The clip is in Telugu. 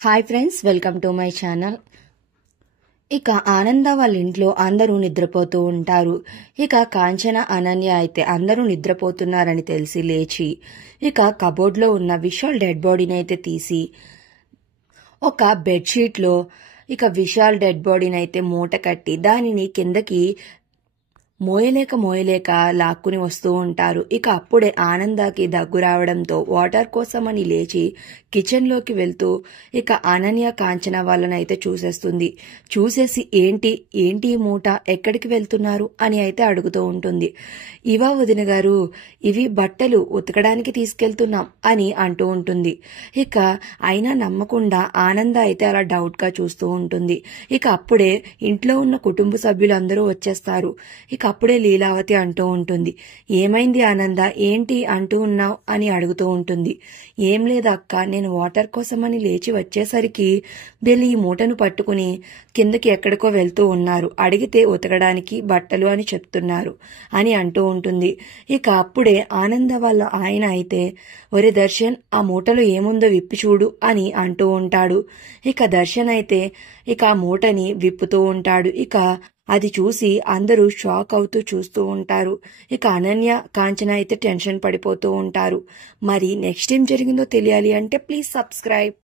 Hi friends, welcome to my channel. ఇక ఆనంద వాళ్ళ ఇంట్లో అందరూ నిద్రపోతూ ఉంటారు. ఇక కాంచన, అనన్య అయితే అందరూ నిద్రపోతున్నారని తెలిసి లేచి ఇక కబోర్డ్లో ఉన్న విశాల్ డెడ్ బాడీని అయితే తీసి ఒక బెడ్షీట్లో ఇక విశాల్ డెడ్ బాడీని అయితే మూట కట్టి దానిని కిందకి మోయలేక లాక్కుని వస్తూ ఉంటారు. ఇక అప్పుడే ఆనందకి దగ్గు రావడంతో వాటర్ కోసమని లేచి కిచెన్లోకి వెళ్తూ ఇక అనన్య, కాంచన వాళ్ళనైతే చూసేస్తుంది. చూసేసి ఏంటి ఈ మూట, ఎక్కడికి వెళ్తున్నారు అని అయితే అడుగుతూ ఉంటుంది. ఇవా వదిన గారు, ఇవి బట్టలు ఉతకడానికి తీసుకెళ్తున్నాం అని అంటూ ఉంటుంది. ఇక అయినా నమ్మకుండా ఆనంద అయితే అలా డౌట్గా చూస్తూ ఉంటుంది. ఇక అప్పుడే ఇంట్లో ఉన్న కుటుంబ సభ్యులందరూ వచ్చేస్తారు. ఇక అప్పుడే లీలావతి అంటూ ఉంటుంది, ఏమైంది ఆనంద, ఏంటి అంటూ ఉన్నావు అని అడుగుతూ ఉంటుంది. ఏం లేదు అక్క, నేను వాటర్ కోసమని లేచి వచ్చేసరికి వీళ్ళు ఈ మూటను పట్టుకుని కిందకి ఎక్కడికో వెళ్తూ ఉన్నారు, అడిగితే ఉతకడానికి బట్టలు అని చెప్తున్నారు అని అంటూ ఉంటుంది. ఇక అప్పుడే ఆనంద వాళ్ళ ఆయన అయితే, ఒరే దర్శన్, ఆ మూటలో ఏముందో విప్పి చూడు అని అంటూ ఉంటాడు. ఇక దర్శన్ అయితే ఇక ఆ మూటని విప్పుతూ ఉంటాడు. ఇక అది చూసి అందరూ షాక్ అవుతూ చూస్తూ ఉంటారు. ఇక అనన్య, కాంచన అయితే టెన్షన్ పడిపోతూ ఉంటారు. మరి నెక్స్ట్ ఏం జరిగిందో తెలియాలి అంటే ప్లీజ్ సబ్స్క్రైబ్.